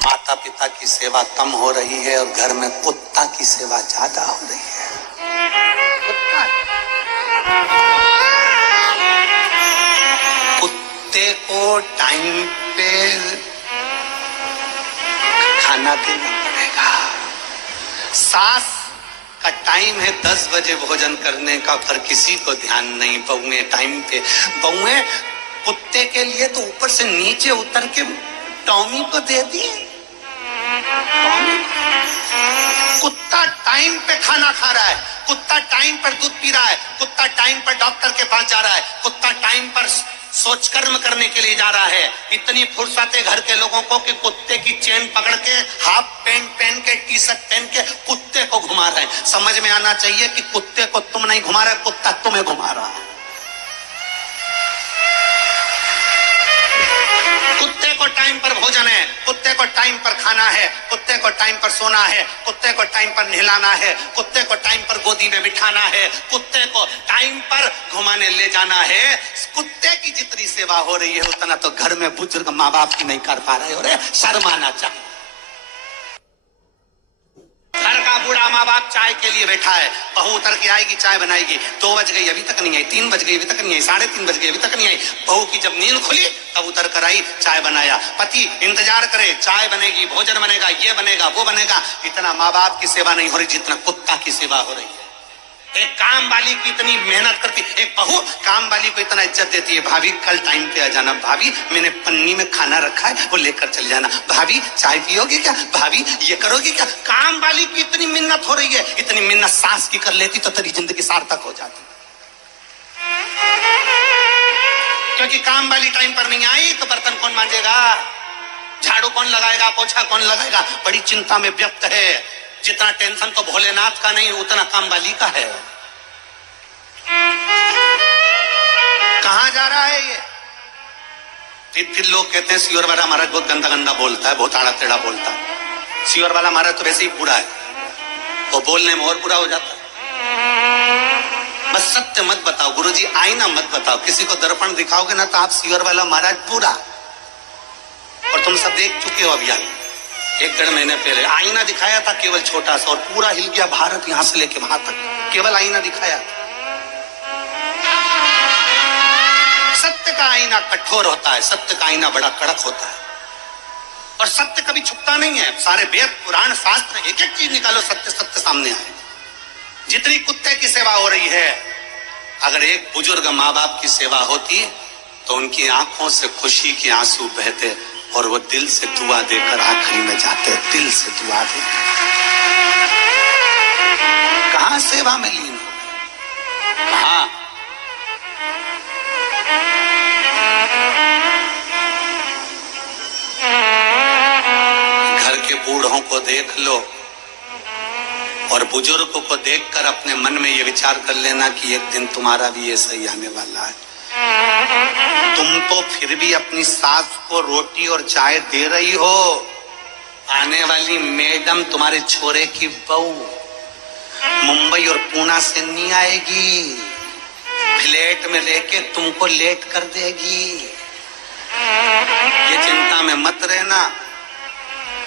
माता पिता की सेवा कम हो रही है और घर में कुत्ता की सेवा ज्यादा हो रही है। कुत्ते को टाइम पे खाना देना पड़ेगा। सास का टाइम है 10 बजे भोजन करने का, पर किसी को ध्यान नहीं। बहुएं टाइम पे, बहुएं कुत्ते के लिए तो ऊपर से नीचे उतर के टॉमी को दे दी। कुत्ता टाइम पे खाना खा रहा है, कुत्ता टाइम पर दूध पी रहा है, कुत्ता टाइम पर डॉक्टर के पास जा रहा है, कुत्ता टाइम पर सोच कर्म करने के लिए जा रहा है। इतनी फुर्सत है घर के लोगों को कि कुत्ते की चेन पकड़ के, हाफ पैंट पहन के, टी शर्ट पहन के कुत्ते को घुमा रहे हैं। समझ में आना चाहिए कि कुत्ते को तुम नहीं घुमा रहे, कुत्ता तुम्हें घुमा रहा है। कुत्ते को टाइम पर भोजन है, कुत्ते को टाइम पर खाना है, कुत्ते को टाइम पर सोना है, कुत्ते को टाइम पर नहलाना है, कुत्ते को टाइम पर गोदी में बिठाना है, कुत्ते को टाइम पर घुमाने ले जाना है। कुत्ते की जितनी सेवा हो रही है उतना तो घर में बुजुर्ग माँ बाप की नहीं कर पा रहे हो। शर्माना चाहिए। घर का बूढ़ा माँ बाप चाय के लिए बैठा है, बहू उतर के आएगी, चाय बनाएगी। 2 बज गई अभी तक नहीं आई, 3 बज गई अभी तक नहीं आई, 3:30 बज गई अभी तक नहीं आई। बहू की जब नींद खुली तब उतर कर आई, चाय बनाया। पति इंतजार करे, चाय बनेगी, भोजन बनेगा, ये बनेगा, वो बनेगा। इतना माँ बाप की सेवा नहीं हो रही जितना कुत्ता की सेवा हो रही है। एक काम वाली की इतनी मेहनत करती, एक बहू काम वाली को इतना इज्जत देती है। भाभी कल टाइम पे आ जाना, भाभी मैंने पन्नी में खाना रखा है वो लेकर चले जाना, भाभी चाय पियोगे क्या, भाभी ये करोगे क्या। काम वाली की इतनी मिन्नत हो रही है, इतनी मिन्नत सास की कर लेती तो तेरी जिंदगी सार्थक हो जाती। क्योंकि काम वाली टाइम पर नहीं आई तो बर्तन कौन मांजेगा, झाड़ू कौन लगाएगा, पोछा कौन लगाएगा। बड़ी चिंता में व्यक्त है। जितना टेंशन तो भोलेनाथ का नहीं उतना काम वाली का है। कहां जा रहा है ये। फिर लोग कहते हैं सियोर वाला महाराज बहुत गंदा गंदा बोलता है, बहुत आड़ा टेढ़ा बोलता है। सियोर वाला महाराज तो वैसे ही बुरा है, वो बोलने में और बुरा हो जाता है। बस सत्य मत बताओ गुरुजी, आईना मत बताओ। किसी को दर्पण दिखाओगे ना तो आप सियोर वाला महाराज बुरा, और तुम सब देख चुके हो। अभियान 1-1.5 महीने पहले आईना दिखाया था, केवल छोटा सा, और पूरा हिल गया भारत यहां से लेके वहां तक, केवल आईना दिखाया था। सत्य का आईना कठोर होता है, सत्य का आईना बड़ा कड़क होता है, और सत्य कभी छुपता नहीं है। सारे वेद पुराण शास्त्र एक एक चीज निकालो, सत्य सत्य सामने आए। जितनी कुत्ते की सेवा हो रही है, अगर एक बुजुर्ग माँ बाप की सेवा होती तो उनकी आंखों से खुशी के आंसू बहते और वो दिल से दुआ देकर आखिरी में जाते, दिल से दुआ देकर। कहां सेवा में लीन हो, कहां। घर के बूढ़ों को देख लो और बुजुर्गों को देखकर अपने मन में ये विचार कर लेना कि एक दिन तुम्हारा भी ऐसा ही आने वाला है। तुम तो फिर भी अपनी सास को रोटी और चाय दे रही हो, आने वाली मैडम तुम्हारे छोरे की बहू मुंबई और पूना से नहीं आएगी, फ्लैट में लेके तुमको लेट कर देगी। ये चिंता में मत रहना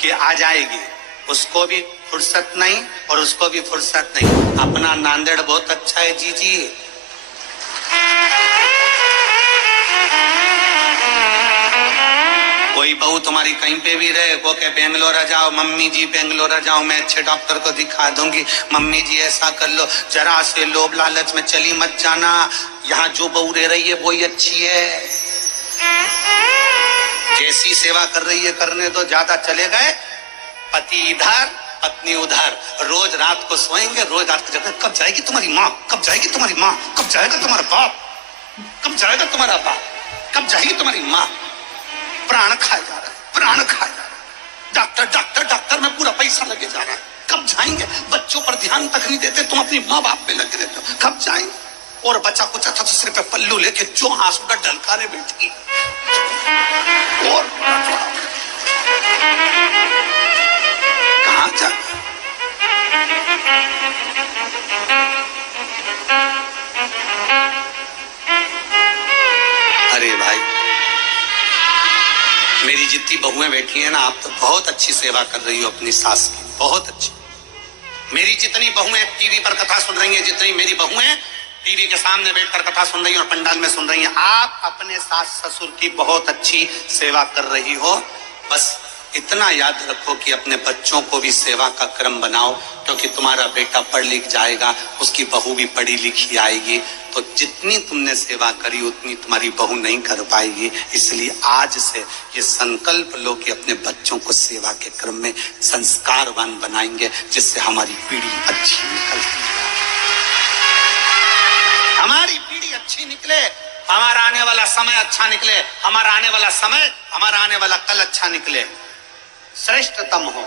कि आ जाएगी, उसको भी फुर्सत नहीं और उसको भी फुर्सत नहीं। अपना नांदेड़ बहुत अच्छा है जीजी, कोई बहू तुम्हारी कहीं पे भी रहे, वो कहे बेंगलोर आ जाओ मम्मी जी, बेंगलोर आ जाओ, मैं अच्छे डॉक्टर को दिखा दूंगी, मम्मी जी ऐसा कर लो। जरा से लोभ लालच में चली मत जाना, यहाँ जो बहू रह रही है वही अच्छी है। जैसी सेवा कर रही है करने दो, ज्यादा चले गए पति इधर पत्नी उधर, रोज रात को सोएंगे, रोज रात को जगह कब जाएगी तुम्हारी माँ, कब जाएगी तुम्हारी माँ, कब जाएगा तुम्हारा बाप, कब जाएगा तुम्हारा बाप, कब जाएगी तुम्हारी माँ। प्राण खाया जा रहा है, प्राण खाया जा रहा है। डॉक्टर डॉक्टर डॉक्टर में पूरा पैसा लगे जा रहा है, कब जाएंगे। बच्चों पर ध्यान तक नहीं देते, तुम अपनी माँ बाप पे लगे रहते हो, कब जाएंगे। और बच्चा कुछ अच्छा तो सिर पे पल्लू लेके जो आंसू ढलकाने बैठी, और कहां जा। अरे भाई, मेरी जितनी बहुएं बैठी हैं ना, आप तो बहुत अच्छी सेवा कर रही हो अपनी सास की, बहुत अच्छी। मेरी जितनी बहुएं टीवी पर कथा सुन रही हैं, जितनी मेरी बहुएं टीवी के सामने बैठकर कथा सुन रही हैं और पंडाल में सुन रही हैं, आप अपने सास ससुर की बहुत अच्छी सेवा कर रही हो। बस इतना याद रखो कि अपने बच्चों को भी सेवा का क्रम बनाओ, क्योंकि तुम्हारा बेटा पढ़ लिख जाएगा, उसकी बहू भी पढ़ी लिखी आएगी, तो जितनी तुमने सेवा करी उतनी तुम्हारी बहू नहीं कर पाएगी। इसलिए आज से ये संकल्प लो कि अपने बच्चों को सेवा के क्रम में संस्कारवान बनाएंगे, जिससे हमारी पीढ़ी अच्छी निकलती है, हमारी पीढ़ी अच्छी निकले, हमारा आने वाला समय अच्छा निकले, हमारा आने वाला समय, हमारा आने वाला कल अच्छा निकले, श्रेष्ठतम हो।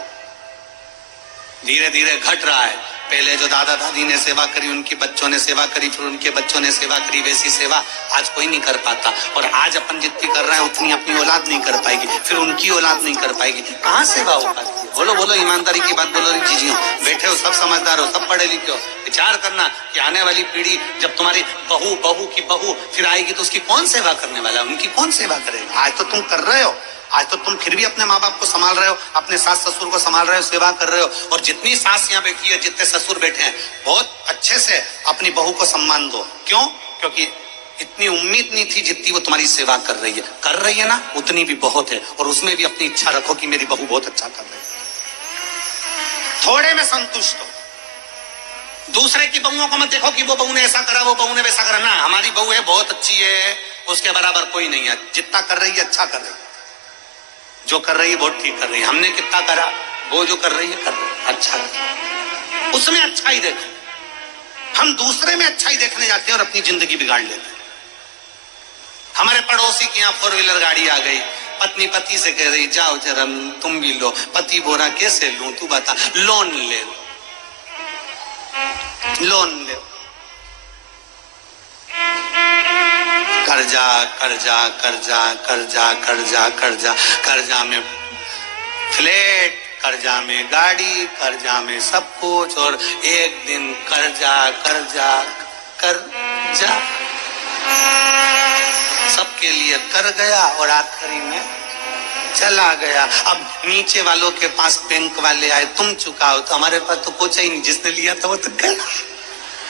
धीरे धीरे घट रहा है। पहले जो दादा दादी ने सेवा करी, उनके बच्चों ने सेवा करी, फिर उनके बच्चों ने सेवा करी, वैसी सेवा आज कोई नहीं कर पाता। और आज अपन जितनी कर रहे हैं उतनी अपनी औलाद नहीं कर पाएगी, फिर उनकी औलाद नहीं कर पाएगी। कहाँ सेवा हो पाती है? बोलो बोलो, ईमानदारी की बात बोलो जीजियों, बैठे हो सब समझदार हो, सब पढ़े लिखे हो, विचार करना कि आने वाली पीढ़ी जब तुम्हारी बहू बहू की बहू फिर आएगी तो उसकी कौन सेवा करने वाला है, उनकी कौन सेवा करेगा? आज तो तुम कर रहे हो, आज तो तुम फिर भी अपने माँ बाप को संभाल रहे हो, अपने सास ससुर को संभाल रहे हो, सेवा कर रहे हो। और जितनी सास यहाँ बैठी है, जितने ससुर बैठे हैं, बहुत अच्छे से अपनी बहू को सम्मान दो। क्यों? क्योंकि इतनी उम्मीद नहीं थी जितनी वो तुम्हारी सेवा कर रही है ना, उतनी भी बहुत है। और उसमें भी अपनी इच्छा रखो कि मेरी बहू बहुत अच्छा कर रही है, थोड़े में संतुष्ट हो। दूसरे की बहुओं को मत देखो कि वो बहू ने ऐसा करा, वो बहू ने वैसा करा। ना, हमारी बहू है बहुत अच्छी है, उसके बराबर कोई नहीं है। जितना कर रही है अच्छा कर रही है, जो कर रही है बहुत ठीक कर रही है। हमने कितना करा, वो जो कर रही है कर रही है, अच्छा है, उसमें अच्छा ही देखो। हम दूसरे में अच्छा ही देखने जाते हैं और अपनी जिंदगी बिगाड़ लेते हैं। हमारे पड़ोसी की यहाँ 4 व्हीलर गाड़ी आ गई, पत्नी पति से कह रही जाओ जरा तुम भी लो। पति बोला कैसे लूं तू बता, लोन ले, लोन ले। कर्जा कर्जा कर्जा कर्जा कर्जा कर्जा, कर्जा में फ्लैट, कर्जा में गाड़ी, कर्जा में सब कुछ। और एक दिन कर्जा कर्जा कर्जा सबके लिए कर गया और आखिरी में चला गया। अब नीचे वालों के पास बैंक वाले आए, तुम चुकाओ, तो हमारे पास तो कुछ ही नहीं, जिसने लिया था वो तो गया,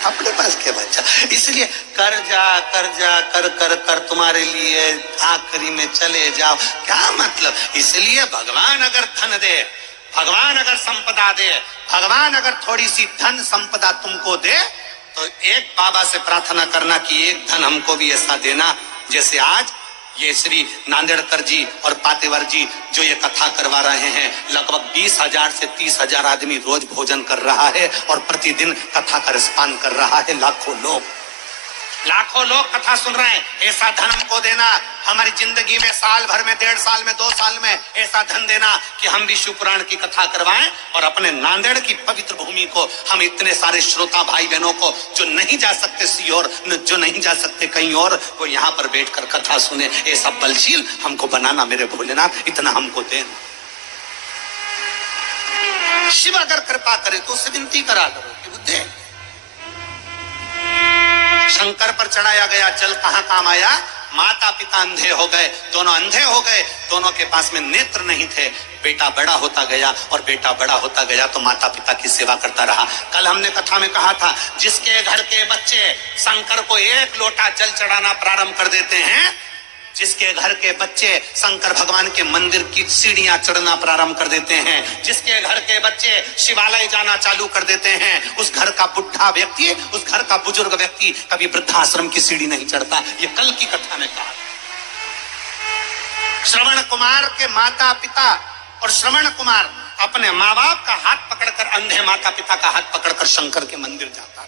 अपने पास क्या बचा। इसलिए कर्जा कर्जा कर कर कर तुम्हारे लिए आखिरी में चले जाओ, क्या मतलब। इसलिए भगवान अगर धन दे, भगवान अगर संपदा दे, भगवान अगर थोड़ी सी धन संपदा तुमको दे, तो एक बाबा से प्रार्थना करना कि एक धन हमको भी ऐसा देना, जैसे आज ये श्री नांदेड़कर जी और पातेवर जी जो ये कथा करवा रहे हैं, लगभग 20,000 से 30,000 आदमी रोज भोजन कर रहा है और प्रतिदिन कथा का रसपान कर रहा है। लाखों लोग कथा सुन रहे हैं। ऐसा धन हमको देना, हमारी जिंदगी में साल भर में, 1.5 साल में, 2 साल में ऐसा धन देना कि हम भी शिव पुराण की कथा करवाएं और अपने नांदेड़ की पवित्र भूमि को, हम इतने सारे श्रोता भाई बहनों को जो नहीं जा सकते सीहोर, जो नहीं जा सकते कहीं और, वो यहाँ पर बैठकर कथा सुने। ऐसा बलशील हमको बनाना मेरे भोलेनाथ, इतना हमको देना। शिव अगर कृपा करे तो उससे विनती करा करो कि वो दे। शंकर पर चढ़ाया गया जल कहां काम आया, माता पिता अंधे हो गए, दोनों अंधे हो गए, दोनों के पास में नेत्र नहीं थे। बेटा बड़ा होता गया और बेटा बड़ा होता गया तो माता पिता की सेवा करता रहा। कल हमने कथा में कहा था, जिसके घर के बच्चे शंकर को 1 लोटा जल चढ़ाना प्रारंभ कर देते हैं, जिसके घर के बच्चे शंकर भगवान के मंदिर की सीढ़ियां चढ़ना प्रारंभ कर देते हैं, जिसके घर के बच्चे शिवालय जाना चालू कर देते हैं, उस घर का बुढ़ा व्यक्ति, उस घर का बुजुर्ग व्यक्ति कभी वृद्धाश्रम की सीढ़ी नहीं चढ़ता। ये कल की कथा में कहा। श्रवण कुमार के माता पिता और श्रवण कुमार अपने माँ बाप का हाथ पकड़कर, अंधे माता पिता का हाथ पकड़कर शंकर के मंदिर जाता था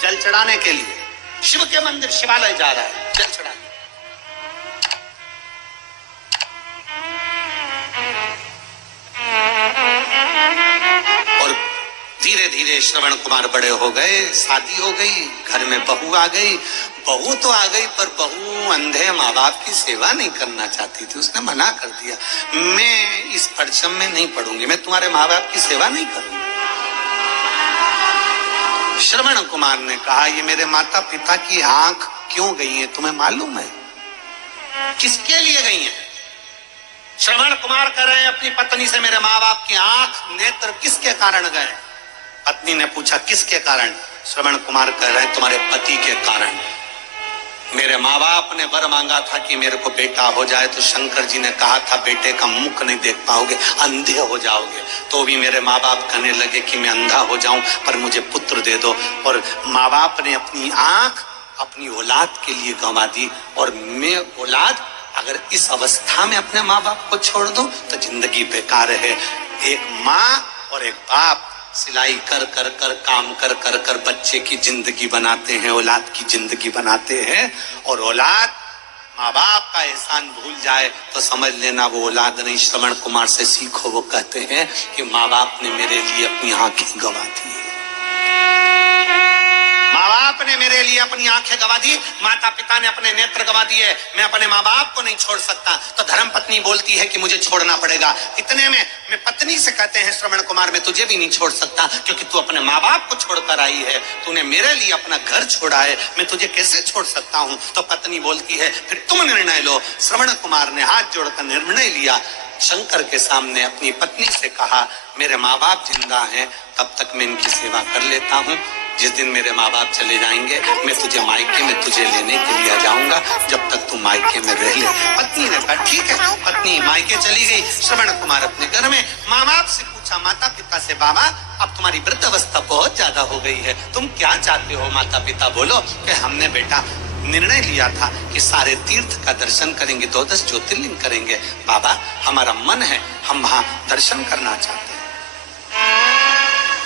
जल चढ़ाने के लिए। शिव के मंदिर शिवालय जा रहा है जल चढ़ाने। और धीरे धीरे श्रवण कुमार बड़े हो गए, शादी हो गई, घर में बहू आ गई। बहू तो आ गई पर बहू अंधे माँ बाप की सेवा नहीं करना चाहती थी। उसने मना कर दिया, मैं इस परचम में नहीं पढ़ूंगी, मैं तुम्हारे माँ बाप की सेवा नहीं करूंगी। श्रवण कुमार ने कहा, ये मेरे माता पिता की आंख क्यों गई है तुम्हें मालूम है? किसके लिए गई है? श्रवण कुमार कह रहे हैं अपनी पत्नी से, मेरे माँ बाप की आंख नेत्र किसके कारण गए? पत्नी ने पूछा किसके कारण? श्रवण कुमार कह रहे हैं तुम्हारे पति के कारण। मेरे माँ बाप ने वर मांगा था कि मेरे को बेटा हो जाए, तो शंकर जी ने कहा था बेटे का मुख नहीं देख पाओगे, अंधे हो जाओगे। तो भी मेरे माँ बाप कहने लगे कि मैं अंधा हो जाऊं पर मुझे पुत्र दे दो। और माँ बाप ने अपनी आंख अपनी औलाद के लिए गंवा दी। और मैं औलाद अगर इस अवस्था में अपने माँ बाप को छोड़ दूं तो जिंदगी बेकार है। एक माँ और एक बाप सिलाई कर कर कर काम कर कर कर बच्चे की जिंदगी बनाते हैं, औलाद की जिंदगी बनाते हैं। और औलाद माँ बाप का एहसान भूल जाए तो समझ लेना वो औलाद नहीं। श्रवण कुमार से सीखो, वो कहते हैं कि माँ बाप ने मेरे लिए अपनी आंखें गंवा दी, माँ बाप ने मेरे लिए अपनी आंखें गंवा दी, माता पिता ने अपने नेत्र गंवा दिए, मैं अपने माँ बाप को नहीं छोड़ सकता। तो धर्म पत्नी बोलती है कि मुझे छोड़ना पड़ेगा। इतने में मैं पत्नी से कहते हैं श्रवण कुमार मैं तुझे भी नहीं छोड़ सकता, क्योंकि तू अपने माँ बाप को छोड़कर आई है, तूने मेरे लिए अपना घर छोड़ा है, मैं तुझे कैसे छोड़ सकता हूँ। तो पत्नी बोलती है फिर तुम निर्णय लो। श्रवण कुमार ने हाथ जोड़कर निर्णय लिया, शंकर के सामने अपनी पत्नी से कहा मेरे माँ बाप जिंदा हैं तब तक मैं इनकी सेवा कर लेता हूँ, जिस दिन मेरे माँ बाप चले जाएंगे मैं तुझे मायके में तुझे लेने के लिए आ जाऊंगा, जब तक तू मायके में रह ले। पत्नी ने कहा ठीक है। पत्नी मायके चली गई। श्रवण कुमार अपने घर में माँ बाप से पूछा, माता पिता से, बाबा अब तुम्हारी वृद्ध अवस्था बहुत ज्यादा हो गई है, तुम क्या चाहते हो? माता पिता बोलो कि हमने बेटा निर्णय लिया था कि सारे तीर्थ का दर्शन करेंगे, 12 ज्योतिर्लिंग करेंगे। बाबा हमारा मन है, हम वहां दर्शन करना चाहते हैं,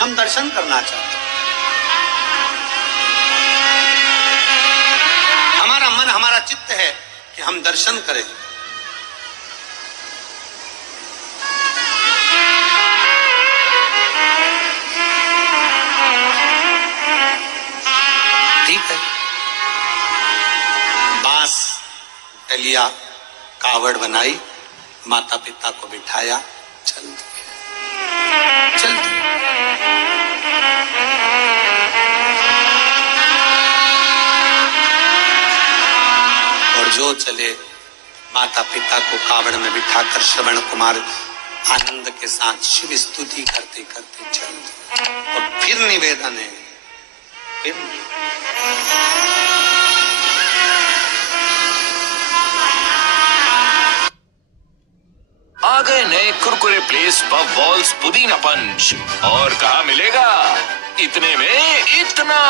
हम दर्शन करना चाहते हैं। हमारा मन हमारा चित्त है कि हम दर्शन करें। ठीक है। बांस डलिया कावड़ बनाई, माता पिता को बिठाया, चल दिए, चल दिए। और जो चले, माता पिता को कावड़ में बिठाकर श्रवण कुमार आनंद के साथ शिव स्तुति करते करते चल दिए। और फिर निवेदन है, फिर आ गए नए कुरकुरे प्लेस पफ बॉल्स पुदीना पंच। और कहाँ मिलेगा? इतने में इतना।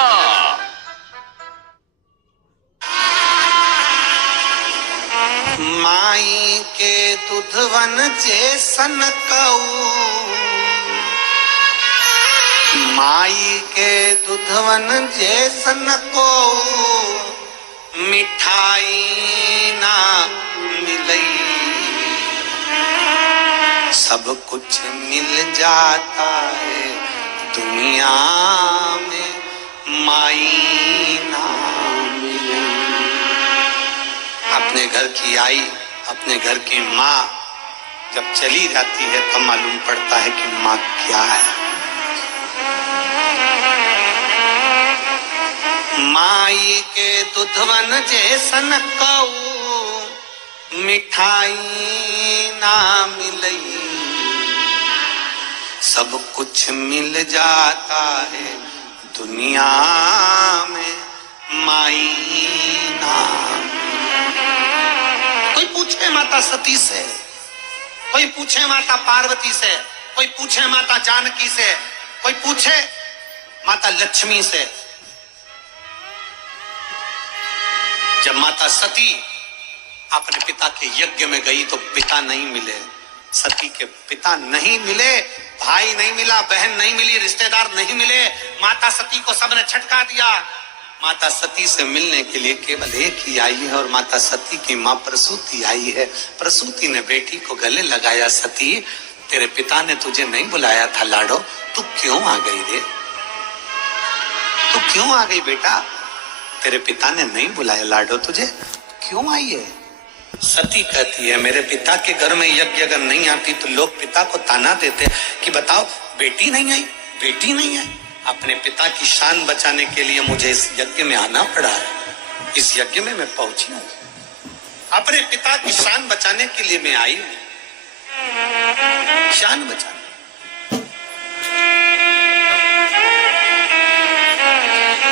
माई के दुधवन जैसन कऊ, माई के दुधवन जैसन को मिठाई ना मिलई, सब कुछ मिल जाता है दुनिया में, माई ना मिले। अपने घर की आई, अपने घर की माँ जब चली जाती है तो मालूम पड़ता है कि माँ क्या है। माई के दुधवन जैसन कऊ मिठाई ना मिलई, सब कुछ मिल जाता है दुनिया में, माई ना। कोई पूछे माता सती से, कोई पूछे माता पार्वती से, कोई पूछे माता जानकी से, कोई पूछे माता लक्ष्मी से। जब माता सती अपने पिता के यज्ञ में गई तो पिता नहीं मिले, सती के पिता नहीं मिले, भाई नहीं मिला, बहन नहीं मिली, रिश्तेदार नहीं मिले। माता सती को सबने झटका दिया। माता सती से मिलने के लिए केवल एक ही आई है और माता सती की माँ प्रसूति आई है। प्रसूति ने बेटी को गले लगाया, सती तेरे पिता ने तुझे नहीं बुलाया था लाडो, तू क्यों आ गई रे? तू क्यों आ गई बेटा? तेरे पिता ने नहीं बुलाया लाडो तुझे, क्यों आई है? सती कहती है मेरे पिता के घर में यज्ञ अगर नहीं आती तो लोग पिता को ताना देते कि बताओ बेटी नहीं आई, बेटी नहीं आई। अपने पिता की शान बचाने के लिए मुझे इस यज्ञ में आना पड़ा है, इस यज्ञ में मैं पहुंची हूं। अपने पिता की शान बचाने के लिए मैं आई हूं। शान बचाने।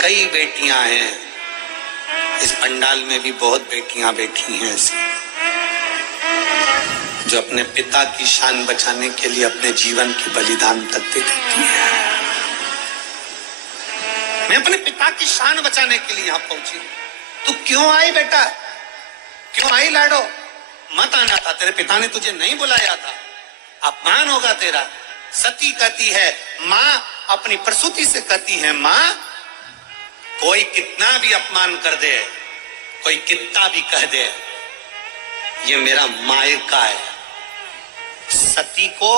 कई बेटियां हैं, इस पंडाल में भी बहुत बेटियां बैठी हैं ऐसी, जो अपने पिता की शान बचाने के लिए अपने जीवन की बलिदान तक दे देती है। मैं अपने पिता की शान बचाने के लिए यहां पहुंची। तू क्यों आई बेटा, क्यों आई लाडो? मत आना था, तेरे पिता ने तुझे नहीं बुलाया था, अपमान होगा तेरा। सती कहती है, मां अपनी प्रसूति से कहती है, मां कोई कितना भी अपमान कर दे, कोई कितना भी कह दे, ये मेरा मायका है। सती को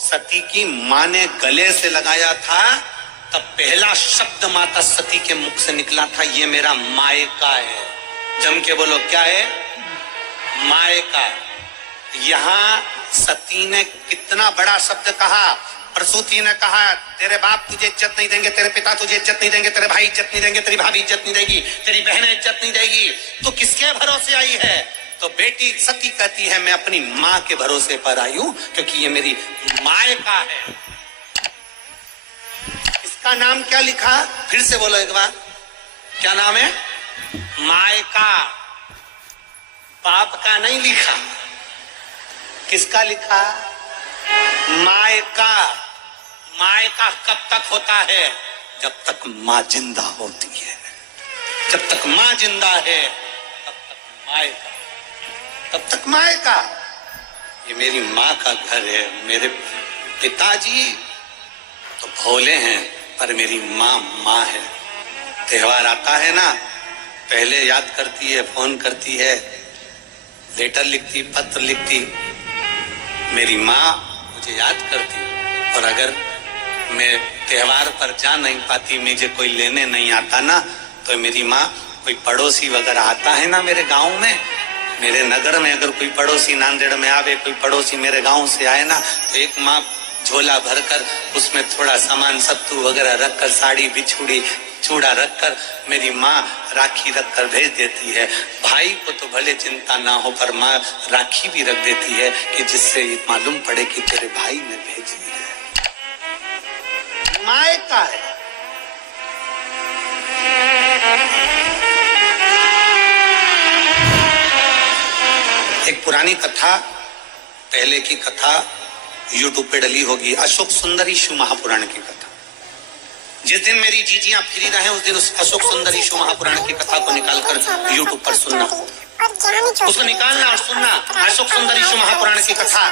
सती की मां ने गले से लगाया था, तब पहला शब्द माता सती के मुख से निकला था, ये मेरा मायका है। जम के बोलो, क्या है? मायका। यहां सती ने कितना बड़ा शब्द कहा। प्रसूति ने कहा, तेरे बाप तुझे इज्जत नहीं देंगे, तेरे पिता तुझे इज्जत नहीं देंगे, तेरे भाई इज्जत नहीं देंगे, तेरी भाभी इज्जत नहीं देगी, तेरी बहनें इज्जत नहीं देगी। तो किसके भरोसे आई है? तो बेटी सती कहती है, मैं अपनी मां के भरोसे पर आई हूं, क्योंकि ये मेरी मायका है। इसका नाम क्या लिखा? फिर से बोलो एक बार, क्या नाम है? मायका। बाप का नहीं लिखा, किसका लिखा? मायका। मायका कब तक होता है? जब तक मां जिंदा होती है। जब तक मां जिंदा है तब तक मायका, तब तक मायका। ये मेरी मां का घर है। मेरे पिताजी तो भोले हैं, पर मेरी मां मां है। त्योहार आता है ना, पहले याद करती है, फोन करती है, लेटर लिखती, पत्र लिखती। मेरी माँ मुझे याद करती। और अगर मैं त्योहार पर जा नहीं पाती, मुझे कोई लेने नहीं आता ना, तो मेरी माँ, कोई पड़ोसी वगैरह आता है ना मेरे गांव में, मेरे नगर में, अगर कोई पड़ोसी नांदेड़ में आवे, कोई पड़ोसी मेरे गांव से आए ना, तो एक माँ झोला भरकर उसमें थोड़ा सामान सत्तू वगैरह रखकर, साड़ी बिछुड़ी चूड़ा रखकर, मेरी माँ राखी रखकर भेज देती है। भाई को तो भले चिंता ना हो, पर माँ राखी भी रख देती है कि जिससे मालूम पड़े कि तेरे भाई ने भेजी है। मायका है। एक पुरानी कथा, पहले की कथा यूट्यूब पे डली होगी, अशोक सुंदरी शिव महापुराण की कथा। जिस दिन मेरी जीजियां फ्री रहे, उस दिन उस अशोक सुंदरी शिव महापुराण की कथा को निकालकर यूट्यूब पर सुनना, उसको निकालना और सुनना। अशोक सुंदरी शिव महापुराण की कथा